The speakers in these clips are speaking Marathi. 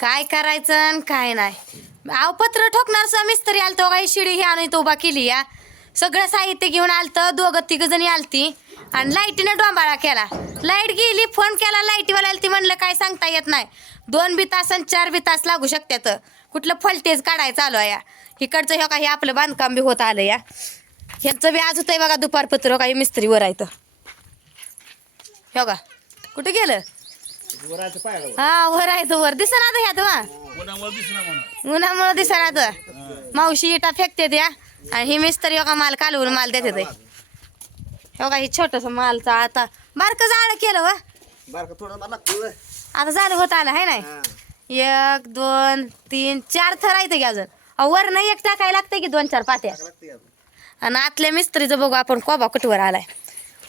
काय करायचं आणि काय नाही. आव पत्र ठोकणार स मिस्त्री आलतो काही शिडी ही आणून इथं उभा केली या. सगळं साहित्य घेऊन आलतं दोघं तिघ जणी आलती. आणि लाईटीनं डोंबाळा केला. लाइट गेली फोन केला लाईटीवाला ती म्हणलं काय सांगता येत नाही. दोन बी तास आणि चार बी तास लागू शकतात कुठलं फलटेज काढायचं आलो आहे या. इकडचं हे काही आपलं बांधकाम बी होत आलं या. ह्यांचं बी आज होतंय बघा दुपारपत्र काही मिस्त्रीवर आहे तर हे बघा कुठे गेलं? हा वर आहे तो वर. दिसा ना ह्यात वा. उन्हामुळे दिसा ना मावशी इटा फेकते त्या. आणि ही मिस्त्री का माल कालवून माल देते ते. हो का ही छोटस मालचा आता. बारक झाड केलं व. बारका थोडा मला लागतो आता झालं होत आलं आहे नाही? एक दोन तीन चार थर आहेत की अजून? अहो, वरनं एक टाकायला लागतंय की दोन चार पात्या? लागते आणि आतल्या मिस्त्रीचं बघू आपण कोबा कुठवर आलाय.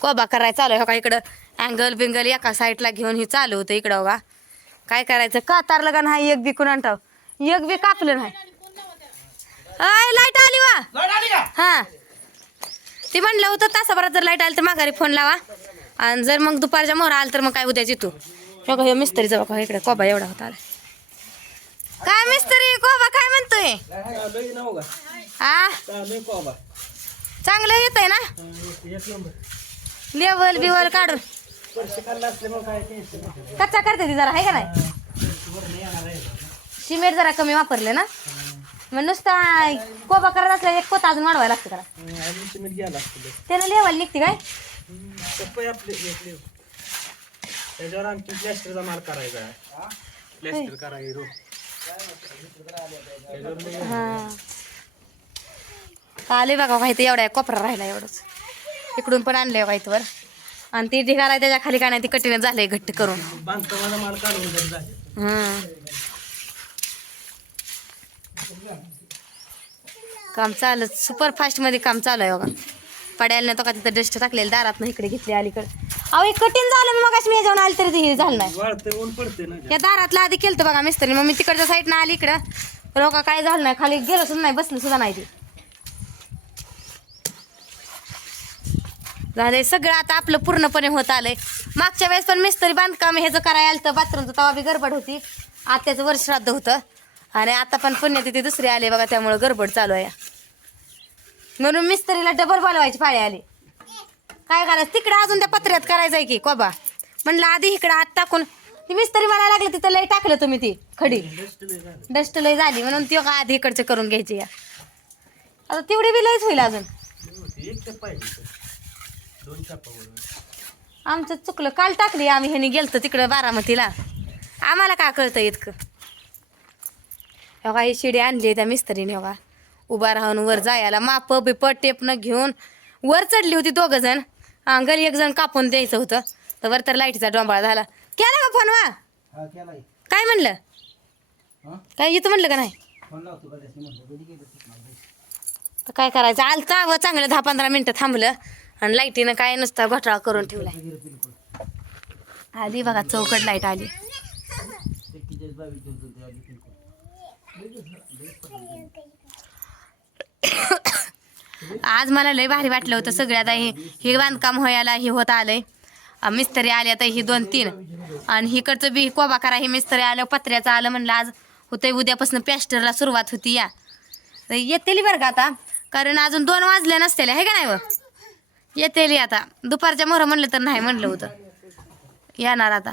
कोबा करायला चालू आहे हो का इकडं? अँगल बिंगल एका साईडला घेऊन ही चालू होतं इकडं बघा काय करायचं? कातारलं का नाही? एक बी कुणान टाव एक बी कापलं नाही. अय लाइट आली वा. हा. ती म्हणलं होतं तासाभरात जर लाइट आली तर माघारी फोन लावा. आणि जर मग दुपारच्या मोहरा आलं तर मग काय उद्याच येतो हो का हे मिस्त्रीचं बघा इकडे? कोबा एवढा होता आला. काय मिस्त्री कोबा? काय म्हणतोय? हा चांगलं येत आहे ना लेवल बिवल काढून कच्चा करते ती जरा आहे का नाही? सिमेंट जरा कमी वापरले ना? मग नुसता कोबा करत असल्या एक पोता अजून वाढवायला लागतं त्याला त्यानं लेवल निघते काय? त्याच्यावर आणखी प्लॅस्टरचा माल करायचा आहे. प्लॅस्टर करायचं हा. आले बघा माहिती एवढा कोपरा राहिला एवढंच. इकडून पण आणले बघा इथवर. आणि ती ढिगाला त्याच्याखाली काय नाही ती कठीण झालंय घट्ट करून. काम चालत सुपर फास्टमध्ये काम चालू आहे बघा. पड्याला नाही तो का तिथं डस्ट टाकलेलं दारात ना इकडे घेतली अलीकडे. अहो हे कठीण झालं मग मी जाऊन आली तरी ते हे झालं नाही. या दारातला आधी केलं बघा मिस्त्री मग मी तिकडच्या साईडनं आली इकडं. लोक काय झालं नाही खाली गेलो सुद्धा नाही बसलं सुद्धा नाही ते. झालंय. सगळं आता आपलं पूर्णपणे होत आलंय. मागच्या वेळेस पण मिस्त्री बांधकाम ह्याचं करायला आलं तर बाथरूमचं तवा बी गडबड होती. आत्याचं वर्ष श्राद्ध होतं. आणि आता पण पुण्यतिथी दुसरी आली बघा त्यामुळं गडबड चालू आहे. म्हणून मिस्त्रीला डबल बोलवायची पाळी आली. काय करायचं? तिकडं अजून त्या पत्र्यात करायचं आहे की कोबा? म्हणलं आधी इकडं हात टाकून. ती मिस्त्री मला लागली तिथं लय टाकलं तुम्ही ती खडी. डस्ट लय झाली म्हणून ती का आधी इकडचं करून घ्यायची या. आता तेवढी बी लयच होईल अजून. दोन आमचं चुकलं. काल टाकली आम्ही ह्यानी गेलतो तिकडं बारामतीला. आम्हाला काय कळतं इतकं? बघा ही शिडी आणली त्या मिस्त्रीने बघा उभा राहून वर जायला माप बिप टेपनं घेऊन वर चढली होती दोघं जण. अंगली एक जण कापून द्यायचं होतं. तर वर तर लाईटीचा डोंबाळा झाला. केला का फोन वा? हा काय म्हणलं? हा? काय येतं म्हणलं का नाही? का तर काय करायचं? आलता व चांगलं दहा पंधरा मिनटं थांबलं. आणि लाईटीनं काय नसता घोटाळा करून ठेवलाय. आली बघा चौकट लाइट आली. आज मला लय भारी वाटलं होतं सगळ्यात हे बांधकाम व्हायला हे होत आलंय. मिस्त्री आले आता ही दोन तीन. आणि हिकडचं बी कोबा करा हे मिस्त्री आलं पत्र्याचं आलं म्हणलं आज होतंय उद्यापासून प्लॅस्टरला सुरुवात होती या. तर येतेली बरं का आता? कारण अजून दोन वाजले नसतेले हे का नाही व येतेली आता. दुपारच्या मोहरं म्हणलं तर नाही म्हणलं होतं. येणार आता.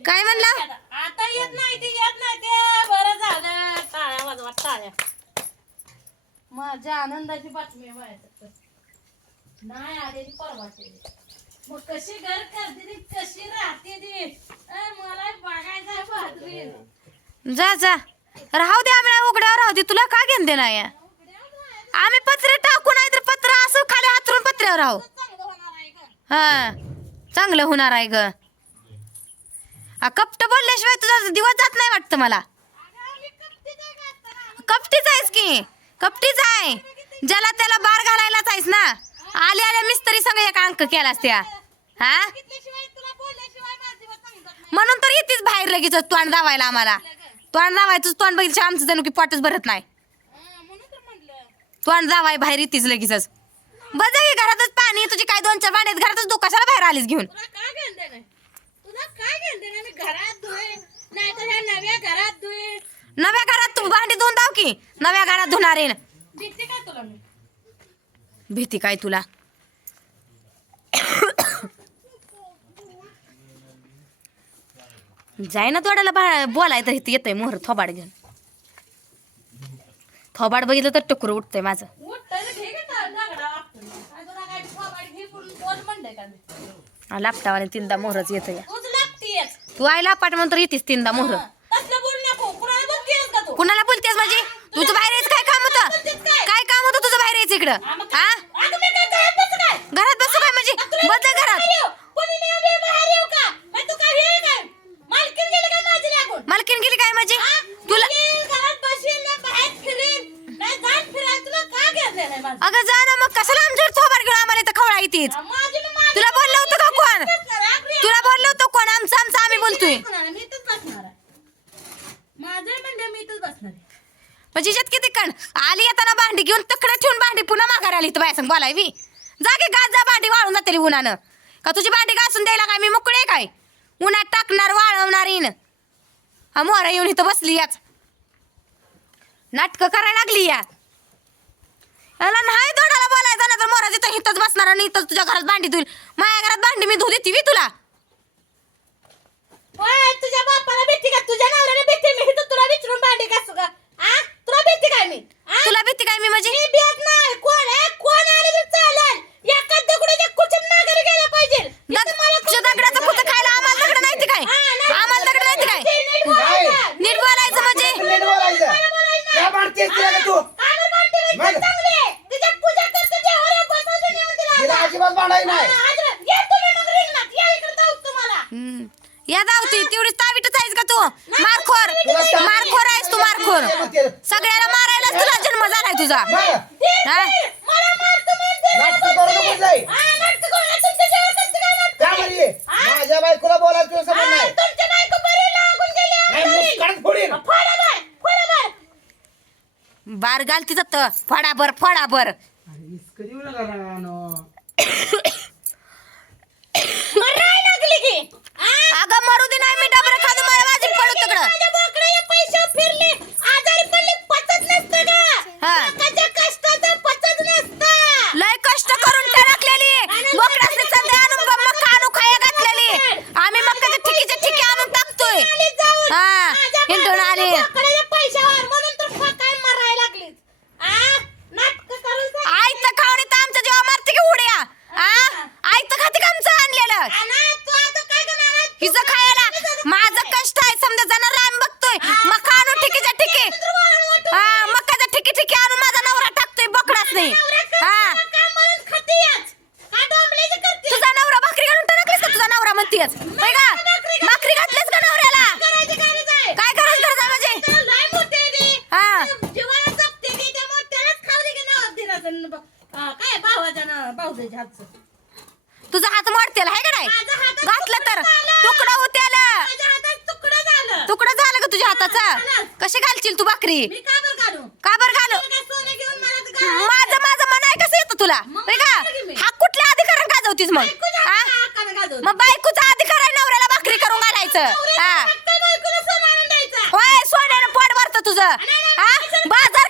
काय म्हणलं? आता येत नाही ते येत नाही ते. बरं झालं. टाळ्या वाजवा टाळ्या माझ्या आनंदाची बातमी आहे. नाही आलेली परवाची मग कशी घर करते कशी राहते ती? मला बघायचं जा जा. राहू दे आम्ही उघड्यावर राहू दे. तुला का घेऊन देणार या आम्ही पत्रे टाकू नाही तर पत्र असं खाली हातरून पत्र्यावर राहू हा. चांगलं होणार आहे ग. कपट बोलल्याशिवाय तुझा दिवस जात नाही वाटतं मला. कपटीच आहेस की? कपटीच आहे. ज्याला त्याला बार घालायलाच आहेस ना? आले आल्या मिस्त्री संग एक अंक केलास त्या. हा? म्हणून तर येतेच बाहेर लगेच तोंड दावायला आम्हाला. तोंड दावायचं तोंड बघितलं आमचं जणू की पोटच भरत नाही. हं, म्हणून तर म्हणलं तोंड जावाय बाहेर येतेच लगेचच. बजा की घरातच पाणी तुझी काय दोन चार भांड्यात घरातच तू कशाला बाहेर आलीस घेऊन? तुला काय घेणं देणं? तुला काय घेणं देणं? मी घरात धुय नाही तर ह्या नव्या घरात की? नव्या घरात भीती काय तुला मी? भीती काय तुला? जाय ना तोडाला बा बोलाय तर इथं येतंय मोहर थोबाड घेऊन. थोबाड बघितलं तर टुकर उठतंय माझं? लापटावाने तीनदा मोहरच येतं या. तू आई लापाट म्हणतो येतीस तीनदा मोहर. कुणाला बोलतेस म्हणजे तुझं बाहेर यायचं काय काम होतं? काय? काम होतं तुझं बाहेर यायचं इकडं? हा, घरात बसू काय? म्हणजे? बदल घरात बाहेर येऊ. कोणी नाही आली, बाहेर येऊ का? मग तू काय हे काय? मालकीण गेली काय माझी लागून? मालकीन गेली काय म्हणजे हा? तुला मी घरात बसीन ना, बाहेर फिरीन. नाही, जात फिरायला तुला का घेतलेलं आहे माझं? अगं जा ना मग कशाला आमच्यावर थोबाड घेऊन आम्हाला इथं खवळा येतीच तुला बोललं होतं का कोण? तुला बोललो होतं कोण? आमचं आमचं आम्ही बोलतोय. म्हणजे किती कण? आली येताना भांडी घेऊन तकडे ठेवून भांडी पुन्हा माघारी आली तर सांग बोलायवी. जा की गाज जा भांडी वाळून जाते उन्हानं. का तुझी भांडी घासून द्यायला काय? मी मुकडे काय? उन्हात टाकणार वाळवणार येईन. हा मोहरा येऊन इथं बसली याच नाटकं करायला लागली या याला नाही दोडाला बोलायचं ना तर मोरा तिथं इथंच बसणार आणि इथंच तुझ्या घरात भांडी धुईल. माझ्या घरात भांडी मी धुऊ देते मी तुला. तुझ्या बापाला भीती का? तुझ्या नवऱ्याला भीती मी तर तुला विचारून भांडी घासू का आ तुला भीती काय मी आ? तुला भीती काय मी म्हणजे मी भीत नाही कोण आहे कोण आले तर चालेल एका दगडाच्या कुचन माघारी गेला पाहिजे दग- तुझ्या दगडाचं कुठं खायला आम्हाला दगड नाही ते काय आम्हाला दगड नाही ते काय काय? नीट बोलायचं म्हणजे नीट बोलायचं काय मारतेस तिला का तू मग? तिला नाही. हम्म. या धावती तेवढी तावीटच आहेस का तू? मारखोर. मारखोर आहेस तू मारखोर. सगळ्याला मारायलाच तुला जन्म झालाय तुझा. मग हा? नाटकं करू नको जाई का म्हणली माझ्या बायकोला बोलायला तुला समज नाही. नाही मुस्कान फोडीन. बार घाल तिथं तर फडाभर फडाभर मरू दे नाही मी डबरं खातो मला माझी पडू तिकडं हा. लय कष्ट करून टरकलेली मोकळ्यासनी संधी आणून ब- मका आणून खाया घातलेली आम्ही मक्काच्या ठिकीच्या ठिकी आणून टाकतोय हा हिंडून आली पैशावर म्हणून तर काय मारायला लागलीस नाटक करून सांग. आई तर खावणी तर आमच्या जेव्हा मारते की उड्या आ आई तर खाते का आमचं आणलेलं आणि तू आता काय हिचं खायला. माझं कष्ट आहे. समजा जाणार राम बघतोय. मका आणून ठिकीच्या ठिकी हा मकाच्या ठिकी ठिकी आणून माझा नवरा टाकतोय बकडाच नाही. हा. तुझा नवरा भाकरी घालून टाकलीस का? तुझा नवरा म्हणतेस होय का? भाकरी घातलीस का? नवऱ्याला? काय करायचं गरज आहे म्हणजे हा. काय भावाच्या ना भाऊजाच्या हातचं? तुझा हात मोडतेला आहे का नाही माझा हातात घातलं तर तुकडं झालं. तुकडा होत्याला माझ्या हातात तुकडं झालं तुकडा झालं का तुझ्या हाताचा कशी घालशील तू भाकरी? मी का बरं घालू? का बरं घालू? काय सोनं घेऊन मला तर घालायचं. माझं माझं मन आहे कसं येतं तुला. मग का? काय मी? हा कुठल्या अधिकारात गाजवतीस मग? बायकोच्या हा? मग बायकोचा अधिकार आहे नवऱ्याला भाकरी करून घालायचं. नवऱ्याला हा. फक्त बायकोला सोनं आणून द्यायचं. होय सोन्यानं पोट भरतं तुझं. हा? बाजार